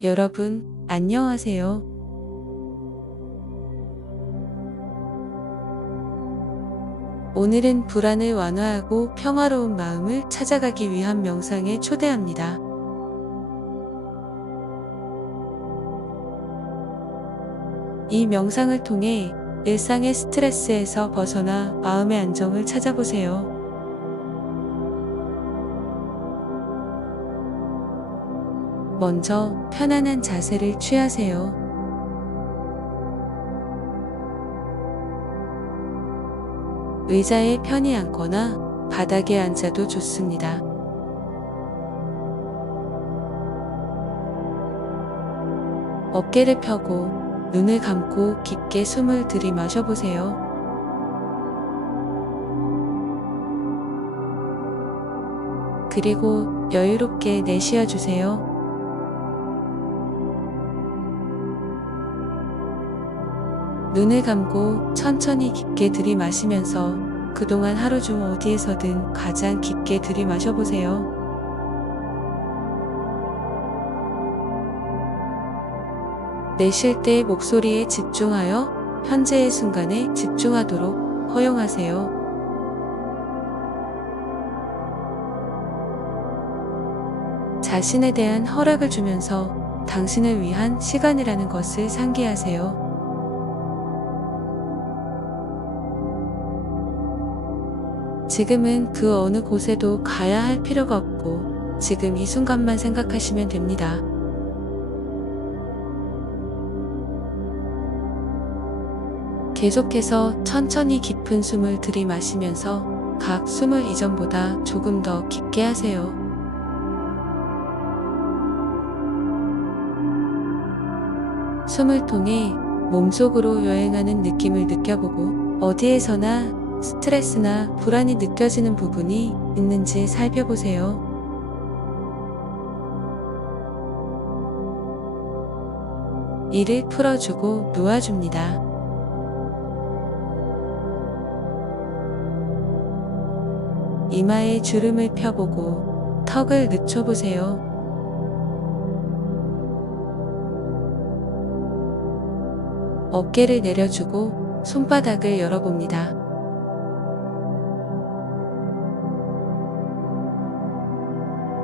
여러분, 안녕하세요. 오늘은 불안을 완화하고 평화로운 마음을 찾아가기 위한 명상에 초대합니다. 이 명상을 통해 일상의 스트레스에서 벗어나 마음의 안정을 찾아보세요. 먼저 편안한 자세를 취하세요. 의자에 편히 앉거나 바닥에 앉아도 좋습니다. 어깨를 펴고 눈을 감고 깊게 숨을 들이마셔 보세요. 그리고 여유롭게 내쉬어 주세요. 눈을 감고 천천히 깊게 들이마시면서 그동안 하루 중 어디에서든 가장 깊게 들이마셔 보세요. 내쉴 때 목소리에 집중하여 현재의 순간에 집중하도록 허용하세요. 자신에 대한 허락을 주면서 당신을 위한 시간이라는 것을 상기하세요. 지금은 그 어느 곳에도 가야 할 필요가 없고 지금 이 순간만 생각하시면 됩니다. 계속해서 천천히 깊은 숨을 들이마시면서 각 숨을 이전보다 조금 더 깊게 하세요. 숨을 통해 몸속으로 여행하는 느낌을 느껴보고 어디에서나 스트레스나 불안이 느껴지는 부분이 있는지 살펴보세요. 이를 풀어주고 놓아줍니다. 이마에 주름을 펴보고 턱을 늦춰보세요. 어깨를 내려주고 손바닥을 열어봅니다.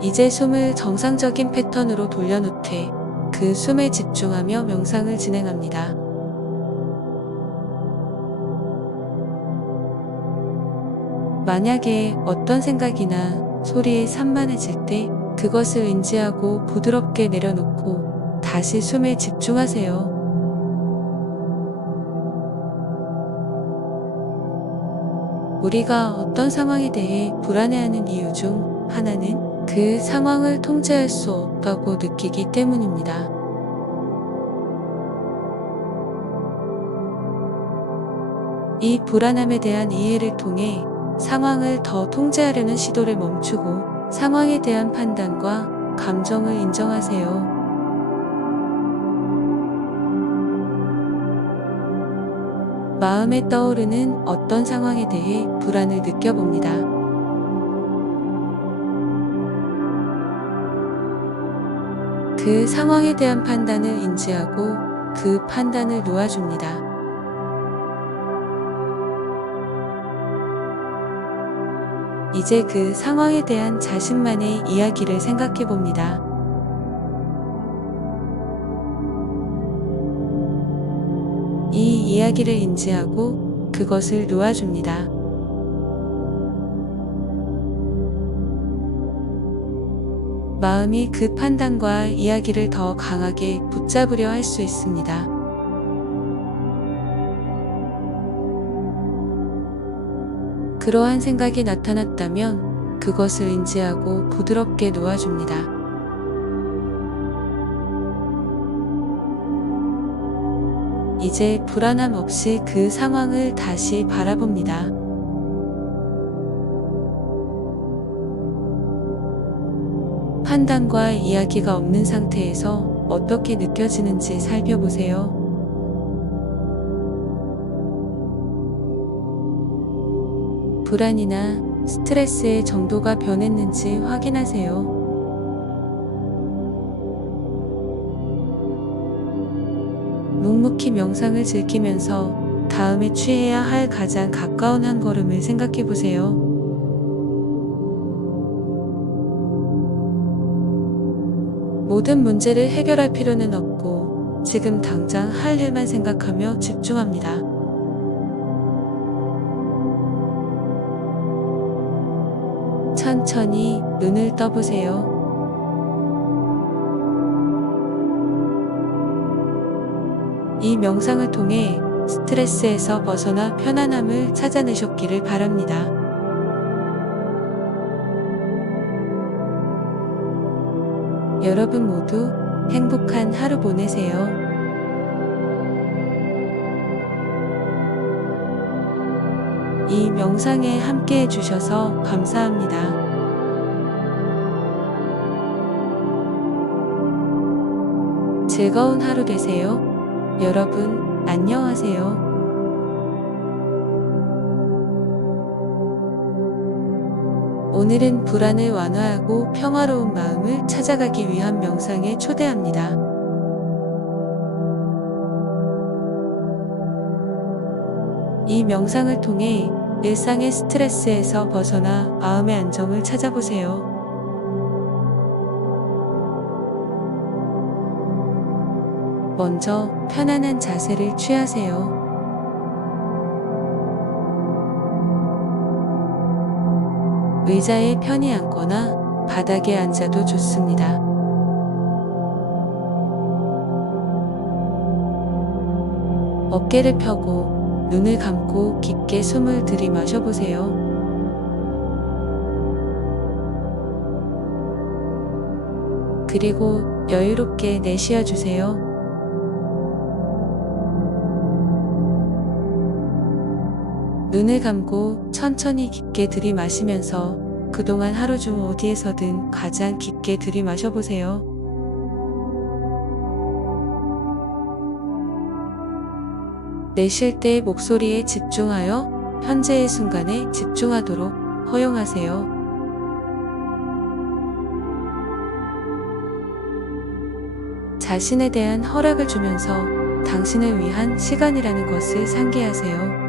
이제 숨을 정상적인 패턴으로 돌려놓되 그 숨에 집중하며 명상을 진행합니다. 만약에 어떤 생각이나 소리에 산만해질 때 그것을 인지하고 부드럽게 내려놓고 다시 숨에 집중하세요. 우리가 어떤 상황에 대해 불안해하는 이유 중 하나는 그 상황을 통제할 수 없다고 느끼기 때문입니다. 이 불안함에 대한 이해를 통해 상황을 더 통제하려는 시도를 멈추고 상황에 대한 판단과 감정을 인정하세요. 마음에 떠오르는 어떤 상황에 대해 불안을 느껴봅니다. 그 상황에 대한 판단을 인지하고 그 판단을 놓아줍니다. 이제 그 상황에 대한 자신만의 이야기를 생각해 봅니다. 이 이야기를 인지하고 그것을 놓아줍니다. 마음이 그 판단과 이야기를 더 강하게 붙잡으려 할 수 있습니다. 그러한 생각이 나타났다면 그것을 인지하고 부드럽게 놓아줍니다. 이제 불안함 없이 그 상황을 다시 바라봅니다. 판단과 이야기가 없는 상태에서 어떻게 느껴지는지 살펴보세요. 불안이나 스트레스의 정도가 변했는지 확인하세요. 묵묵히 명상을 즐기면서 다음에 취해야 할 가장 가까운 한 걸음을 생각해 보세요. 모든 문제를 해결할 필요는 없고 지금 당장 할 일만 생각하며 집중합니다. 천천히 눈을 떠보세요. 이 명상을 통해 스트레스에서 벗어나 편안함을 찾아내셨기를 바랍니다. 여러분 모두 행복한 하루 보내세요. 이 명상에 함께 해주셔서 감사합니다. 즐거운 하루 되세요. 여러분, 안녕하세요. 오늘은 불안을 완화하고 평화로운 마음을 찾아가기 위한 명상에 초대합니다. 이 명상을 통해 일상의 스트레스에서 벗어나 마음의 안정을 찾아보세요. 먼저 편안한 자세를 취하세요. 의자에 편히 앉거나 바닥에 앉아도 좋습니다. 어깨를 펴고 눈을 감고 깊게 숨을 들이마셔 보세요. 그리고 여유롭게 내쉬어 주세요. 눈을 감고 천천히 깊게 들이마시면서 그동안 하루 중 어디에서든 가장 깊게 들이마셔 보세요. 내쉴 때 목소리에 집중하여 현재의 순간에 집중하도록 허용하세요. 자신에 대한 허락을 주면서 당신을 위한 시간이라는 것을 상기하세요.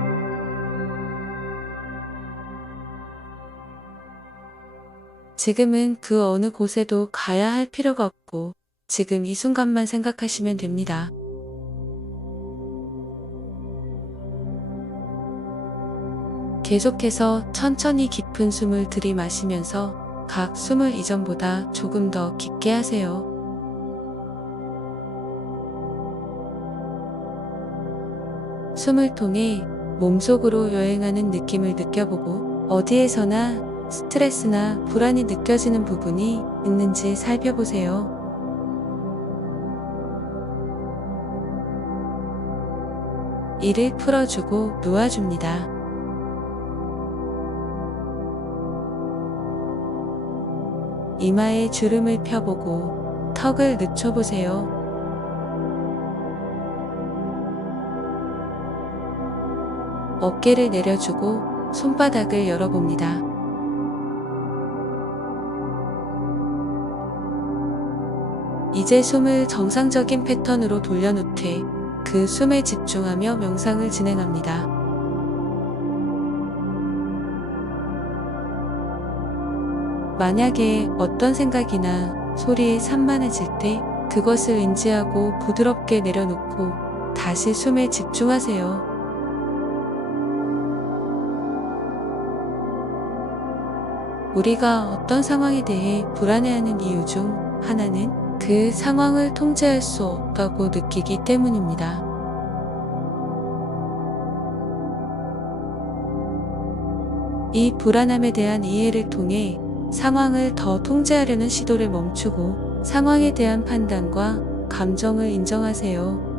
지금은 그 어느 곳에도 가야 할 필요가 없고 지금 이 순간만 생각하시면 됩니다. 계속해서 천천히 깊은 숨을 들이마시면서 각 숨을 이전보다 조금 더 깊게 하세요. 숨을 통해 몸속으로 여행하는 느낌을 느껴보고 어디에서나 스트레스나 불안이 느껴지는 부분이 있는지 살펴보세요. 이를 풀어주고 놓아줍니다. 이마에 주름을 펴보고 턱을 늦춰보세요. 어깨를 내려주고 손바닥을 열어봅니다. 이제 숨을 정상적인 패턴으로 돌려놓되 그 숨에 집중하며 명상을 진행합니다. 만약에 어떤 생각이나 소리에 산만해질 때 그것을 인지하고 부드럽게 내려놓고 다시 숨에 집중하세요. 우리가 어떤 상황에 대해 불안해하는 이유 중 하나는 그 상황을 통제할 수 없다고 느끼기 때문입니다. 이 불안함에 대한 이해를 통해 상황을 더 통제하려는 시도를 멈추고 상황에 대한 판단과 감정을 인정하세요.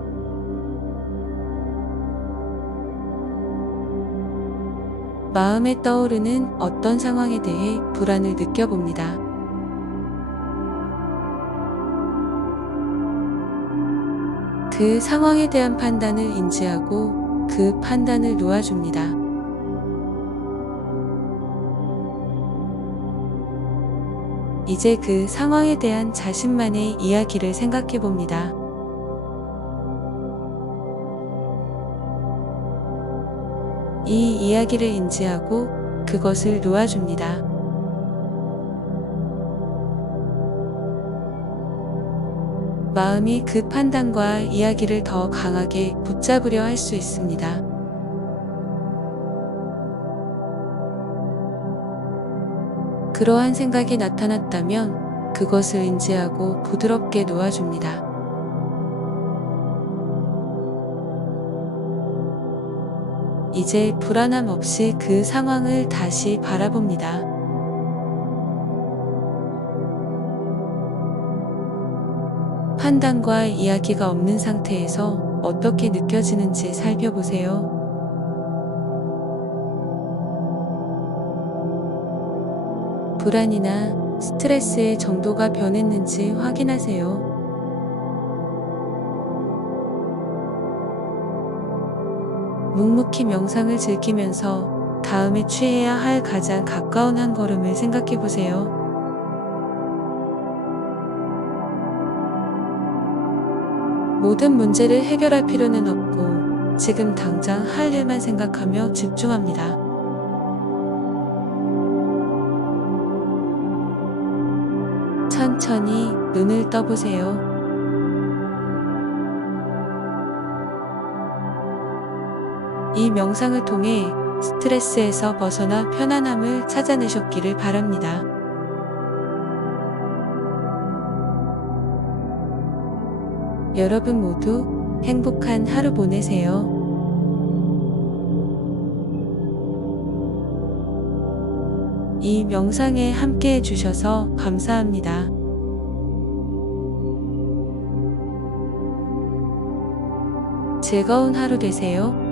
마음에 떠오르는 어떤 상황에 대해 불안을 느껴봅니다. 그 상황에 대한 판단을 인지하고 그 판단을 놓아줍니다. 이제 그 상황에 대한 자신만의 이야기를 생각해 봅니다. 이 이야기를 인지하고 그것을 놓아줍니다. 마음이 그 판단과 이야기를 더 강하게 붙잡으려 할 수 있습니다. 그러한 생각이 나타났다면 그것을 인지하고 부드럽게 놓아줍니다. 이제 불안함 없이 그 상황을 다시 바라봅니다. 판단과 이야기가 없는 상태에서 어떻게 느껴지는지 살펴보세요. 불안이나 스트레스의 정도가 변했는지 확인하세요. 묵묵히 명상을 즐기면서 다음에 취해야 할 가장 가까운 한 걸음을 생각해 보세요. 모든 문제를 해결할 필요는 없고 지금 당장 할 일만 생각하며 집중합니다. 천천히 눈을 떠보세요. 이 명상을 통해 스트레스에서 벗어나 편안함을 찾아내셨기를 바랍니다. 여러분 모두 행복한 하루 보내세요. 이 명상에 함께 해주셔서 감사합니다. 즐거운 하루 되세요.